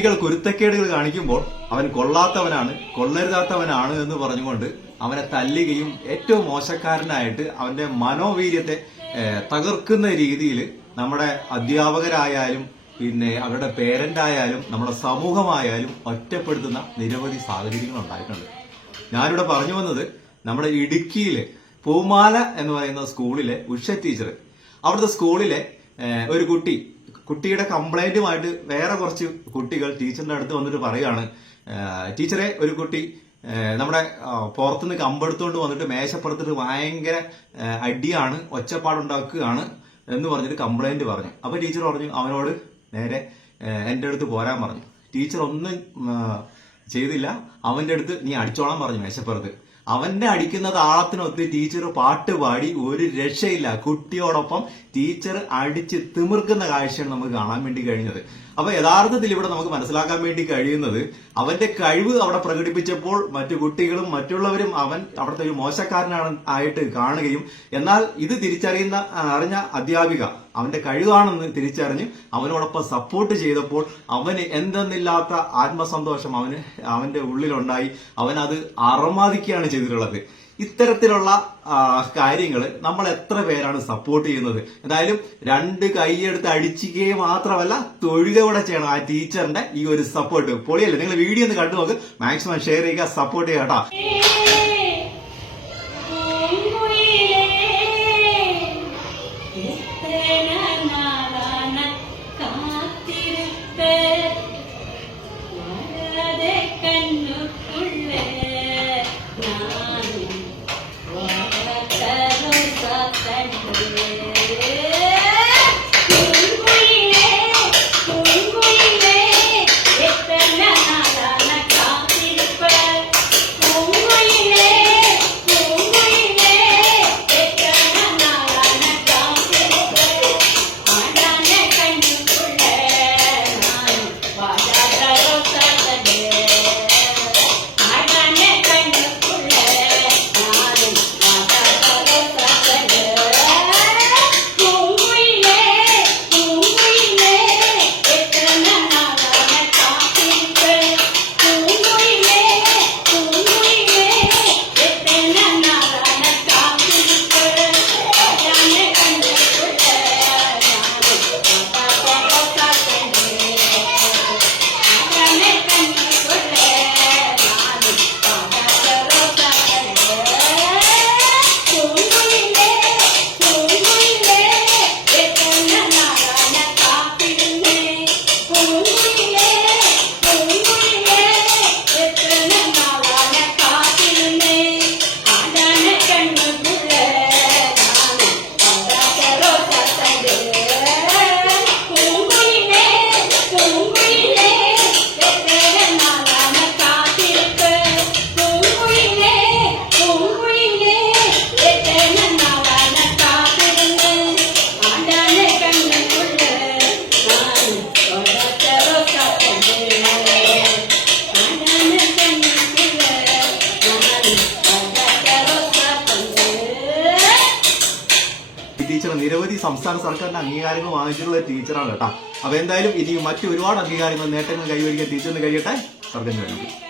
കുട്ടികൾ കുരുത്തക്കേടുകൾ കാണിക്കുമ്പോൾ അവൻ കൊള്ളാത്തവനാണ്, കൊള്ളരുതാത്തവനാണ് എന്ന് പറഞ്ഞുകൊണ്ട് അവനെ തല്ലുകയും ഏറ്റവും മോശക്കാരനായിട്ട് അവന്റെ മനോവീര്യത്തെ തകർക്കുന്ന രീതിയിൽ നമ്മുടെ അധ്യാപകരായാലും പിന്നെ അവരുടെ പേരന്റ് ആയാലും നമ്മുടെ സമൂഹമായാലും ഒറ്റപ്പെടുത്തുന്ന നിരവധി സാഹചര്യങ്ങൾ ഉണ്ടായിട്ടുണ്ട്. ഞാനിവിടെ പറഞ്ഞു വന്നത് നമ്മുടെ ഇടുക്കിയിലെ പൂമാല എന്ന് പറയുന്ന സ്കൂളിലെ ഉഷ ടീച്ചർ, അവിടുത്തെ സ്കൂളിലെ ഒരു കുട്ടിയുടെ കംപ്ലൈന്റുമായിട്ട് വേറെ കുറച്ച് കുട്ടികൾ ടീച്ചറിന്റെ അടുത്ത് വന്നിട്ട് പറയാണ്, ടീച്ചറെ ഒരു കുട്ടി നമ്മുടെ പുറത്തുനിന്ന് കമ്പെടുത്തോണ്ട് വന്നിട്ട് മേശപ്പുറത്തിട്ട് ഭയങ്കര അടിയാണ്, ഒച്ചപ്പാടുണ്ടാക്കുകയാണ് എന്ന് പറഞ്ഞിട്ട് കംപ്ലൈന്റ് പറഞ്ഞു. അപ്പൊ ടീച്ചർ പറഞ്ഞു അവനോട് നേരെ എന്റെ അടുത്ത് പോരാൻ പറഞ്ഞു. ടീച്ചർ ഒന്നും ചെയ്തില്ല, അവന്റെ അടുത്ത് നീ അടിച്ചോളാൻ പറഞ്ഞു മേശപ്പുറത്ത്. അവന്റെ അടിക്കുന്ന താളത്തിനൊത്ത് ടീച്ചർ പാട്ട് പാടി, ഒരു രക്ഷയില്ല. കുട്ടിയോടൊപ്പം ടീച്ചർ അടിച്ച് തിമിർക്കുന്ന കാഴ്ചയാണ് നമുക്ക് കാണാൻ വേണ്ടി കഴിഞ്ഞത്. അപ്പൊ യഥാർത്ഥത്തിൽ ഇവിടെ നമുക്ക് മനസ്സിലാക്കാൻ വേണ്ടി കഴിയുന്നത്, അവന്റെ കഴിവ് അവിടെ പ്രകടിപ്പിച്ചപ്പോൾ മറ്റു കുട്ടികളും മറ്റുള്ളവരും അവൻ അവിടുത്തെ ഒരു മോശക്കാരനാണ് ആയിട്ട് കാണുകയും, എന്നാൽ ഇത് അറിഞ്ഞ അധ്യാപിക അവന്റെ കഴിവാണെന്ന് തിരിച്ചറിഞ്ഞ് അവനോടൊപ്പം സപ്പോർട്ട് ചെയ്തപ്പോൾ അവന് എന്തെന്നില്ലാത്ത ആത്മസന്തോഷം അവന്റെ ഉള്ളിലുണ്ടായി. അവനത് അറമാദിക്കുകയാണ് ചെയ്തിട്ടുള്ളത്. ഇത്തരത്തിലുള്ള കാര്യങ്ങൾ നമ്മൾ എത്ര പേരാണ് സപ്പോർട്ട് ചെയ്യുന്നത്? എന്തായാലും രണ്ട് കൈയെടുത്ത് അടിച്ചിക്കുകയും മാത്രമല്ല തൊഴുക കൂടെ ചെയ്യണം ആ ടീച്ചറിന്റെ ഈ ഒരു സപ്പോർട്ട്. പൊളിയല്ലേ? നിങ്ങൾ വീഡിയോ ഒന്ന് കണ്ടു നോക്ക്, മാക്സിമം ഷെയർ ചെയ്യുക, സപ്പോർട്ട് ചെയ്യുക കേട്ടോ. ടീച്ചർ നിരവധി സംസ്ഥാന സർക്കാരിന്റെ അംഗീകാരങ്ങൾ വാങ്ങിച്ചിട്ടുള്ള ടീച്ചറാണ് കേട്ടോ. അപ്പൊ എന്തായാലും ഇനി മറ്റു ഒരുപാട് അംഗീകാരങ്ങൾ നേട്ടങ്ങൾ കൈവരിക്കാൻ ടീച്ചറിന് കഴിയട്ടെ. സർക്കാർ